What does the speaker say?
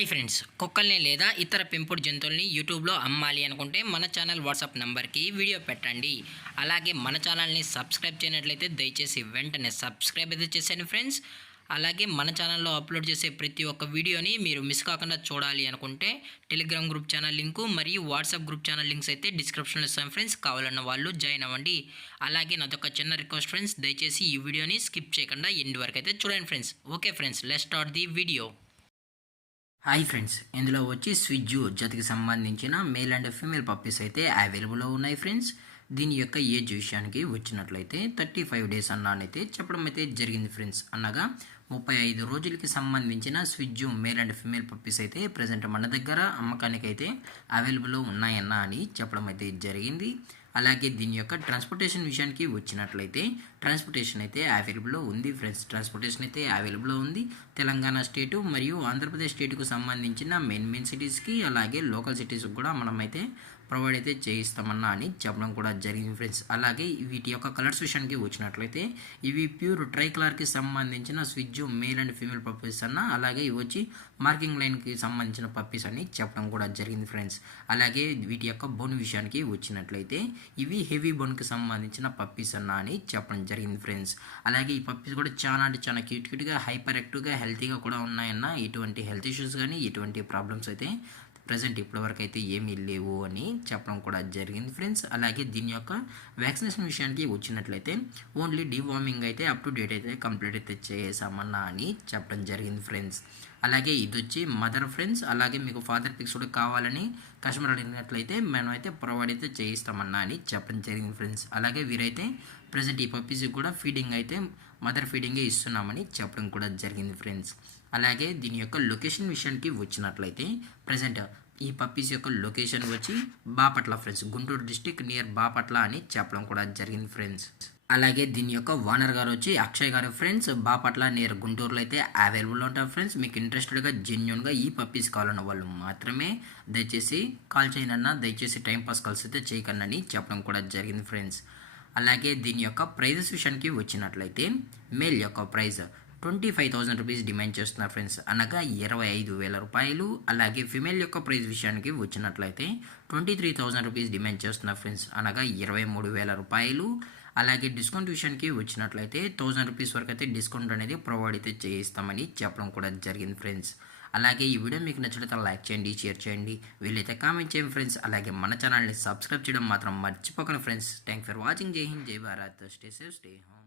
Hi friends, కుక్కల్ని లేదా ఇతర పెంపుడు జంతువుల్ని యూట్యూబ్లో అమ్మాలి అనుకుంటే మన ఛానల్ వాట్సాప్ నెంబర్కి వీడియో పెట్టండి. అలాగే మన ఛానల్ని సబ్స్క్రైబ్ చేయనట్లయితే దయచేసి వెంటనే సబ్స్క్రైబ్ అయితే చేసేయండి ఫ్రెండ్స్. అలాగే మన ఛానల్లో అప్లోడ్ చేసే ప్రతి ఒక్క వీడియోని మీరు మిస్ కాకుండా చూడాలి అనుకుంటే టెలిగ్రామ్ గ్రూప్ ఛానల్ లింకు మరియు వాట్సాప్ గ్రూప్ ఛానల్ లింక్స్ అయితే డిస్క్రిప్షన్లో ఇస్తాను ఫ్రెండ్స్. కావాలన్న వాళ్ళు జాయిన్ అవ్వండి. అలాగే నాదొక చిన్న రిక్వెస్ట్ ఫ్రెండ్స్, దయచేసి ఈ వీడియోని స్కిప్ చేయకుండా ఎండ్ వరకు అయితే చూడండి friends. Okay friends, let's start the video. Hi friends, ఇందులో వచ్చి స్విజ్జు జతకి సంబంధించిన మేల్ అండ్ ఫీమేల్ పప్పీస్ అయితే అవైలబుల్లో ఉన్నాయి ఫ్రెండ్స్. దీని యొక్క ఏజ్ విషయానికి వచ్చినట్లయితే 35 డేస్ అన్నానైతే చెప్పడం అయితే జరిగింది ఫ్రెండ్స్. అనగా 35 రోజులకి సంబంధించిన స్విజ్జు మేల్ అండ్ ఫీమేల్ పప్పీస్ అయితే ప్రజెంట్ మన దగ్గర అమ్మకానికి అయితే అవైలబుల్లో ఉన్నాయన్న అని చెప్పడం అయితే జరిగింది. అలాగే దీని యొక్క ట్రాన్స్పోర్టేషన్ విషయానికి వచ్చినట్లయితే ట్రాన్స్పోర్టేషన్ అయితే అవైలబుల్లో ఉంది ఫ్రెండ్స్. ట్రాన్స్పోర్టేషన్ అయితే అవైలబుల్లో ఉంది. తెలంగాణ స్టేటు మరియు ఆంధ్రప్రదేశ్ స్టేట్కు సంబంధించిన మెయిన్ సిటీస్కి అలాగే లోకల్ సిటీస్కి కూడా మనమైతే ప్రొవైడ్ అయితే చేయిస్తామన్నా అని చెప్పడం కూడా జరిగింది ఫ్రెండ్స్. అలాగే వీటి యొక్క కలర్స్ విషయానికి వచ్చినట్లయితే ఇవి ప్యూర్ ట్రై కలర్కి సంబంధించిన స్విజ్జు మేల్ అండ్ ఫీమేల్ పప్పీస్ అన్న, అలాగే ఇవి వచ్చి మార్కింగ్ లైన్కి సంబంధించిన పప్పీస్ అని చెప్పడం కూడా జరిగింది ఫ్రెండ్స్. అలాగే వీటి యొక్క బోన్ విషయానికి వచ్చినట్లయితే ఇవి హెవీ బోన్కి సంబంధించిన పప్పీస్ అన్న అని చెప్పడం జరిగింది ఫ్రెండ్స్. అలాగే ఈ పప్పీస్ కూడా చాలా అంటే చాలా క్యూట్గా హైపర్ యాక్టివ్గా హెల్తీగా కూడా ఉన్నాయన్న. ఎటువంటి హెల్త్ ఇష్యూస్ కానీ ఎటువంటి ప్రాబ్లమ్స్ అయితే ప్రజెంట్ ఇప్పటివరకు అయితే ఏమీ లేవు అని చెప్పడం కూడా జరిగింది ఫ్రెండ్స్. అలాగే దీని యొక్క వ్యాక్సినేషన్ విషయానికి వచ్చినట్లయితే ఓన్లీ డివార్మింగ్ అయితే అప్ టు డేట్ అయితే కంప్లీట్ అయితే చేసామన్నా అని చెప్పడం జరిగింది ఫ్రెండ్స్. అలాగే ఇది వచ్చి మదర్ ఫ్రెండ్స్. అలాగే మీకు ఫాదర్ పిక్స్ కూడా కావాలని కస్టమర్ అడిగినట్లయితే మనం అయితే ప్రొవైడ్ అయితే చేయిస్తామన్నా అని చెప్పడం జరిగింది ఫ్రెండ్స్. అలాగే వీరైతే ప్రజెంట్ ఈ పప్పీస్కి కూడా ఫీడింగ్ అయితే మదర్ ఫీడింగే ఇస్తున్నామని చెప్పడం కూడా జరిగింది ఫ్రెండ్స్. అలాగే దీని యొక్క లొకేషన్ విషయానికి వచ్చినట్లయితే ప్రజెంట్ ఈ పప్పీస్ యొక్క లొకేషన్ వచ్చి Bapatla friends, Guntur district near Bapatla అని చెప్పడం కూడా జరిగింది ఫ్రెండ్స్. అలాగే దీని యొక్క ఓనర్ గారు వచ్చి అక్షయ్ గారు ఫ్రెండ్స్, బాపట్ల నియర్ గుంటూరులో అయితే అవైలబుల్ ఉంటారు ఫ్రెండ్స్. మీకు ఇంట్రెస్టెడ్గా జెన్యున్గా ఈ పప్పీస్ కావాలన్న వాళ్ళు మాత్రమే దయచేసి కాల్ చేయనన్నా, దయచేసి టైంపాస్ కాల్స్ అయితే చేయకన్నా అని చెప్పడం కూడా జరిగింది ఫ్రెండ్స్. అలాగే దీని యొక్క ప్రైజెస్ విషయానికి వచ్చినట్లయితే మేల్ యొక్క ప్రైజ్ 25,000 రూపీస్ డిమాండ్ చేస్తున్నారు ఫ్రెండ్స్, అనగా 25,000 రూపాయలు. అలాగే ఫిమేల్ యొక్క ప్రైస్ విషయానికి వచ్చినట్లయితే 23,000 రూపీస్ డిమాండ్ చేస్తున్నారు ఫ్రెండ్స్, అనగా 23,000 రూపాయలు. అలాగే డిస్కౌంట్ విషయానికి వచ్చినట్లయితే 1,000 రూపీస్ వరకు అయితే డిస్కౌంట్ అనేది ప్రొవైడ్ అయితే చేయిస్తామని చెప్పడం కూడా జరిగింది ఫ్రెండ్స్. అలాగే ఈ వీడియో మీకు నచ్చినట్లయితే లైక్ చేయండి, షేర్ చేయండి, వీళ్ళైతే కామెంట్ చేయండి ఫ్రెండ్స్. అలాగే మన ఛానల్ని సబ్స్క్రైబ్ చేయడం మాత్రం మర్చిపోకండి ఫ్రెండ్స్. Thank for watching. జై హింద్, జై Bharat, stay safe, stay home.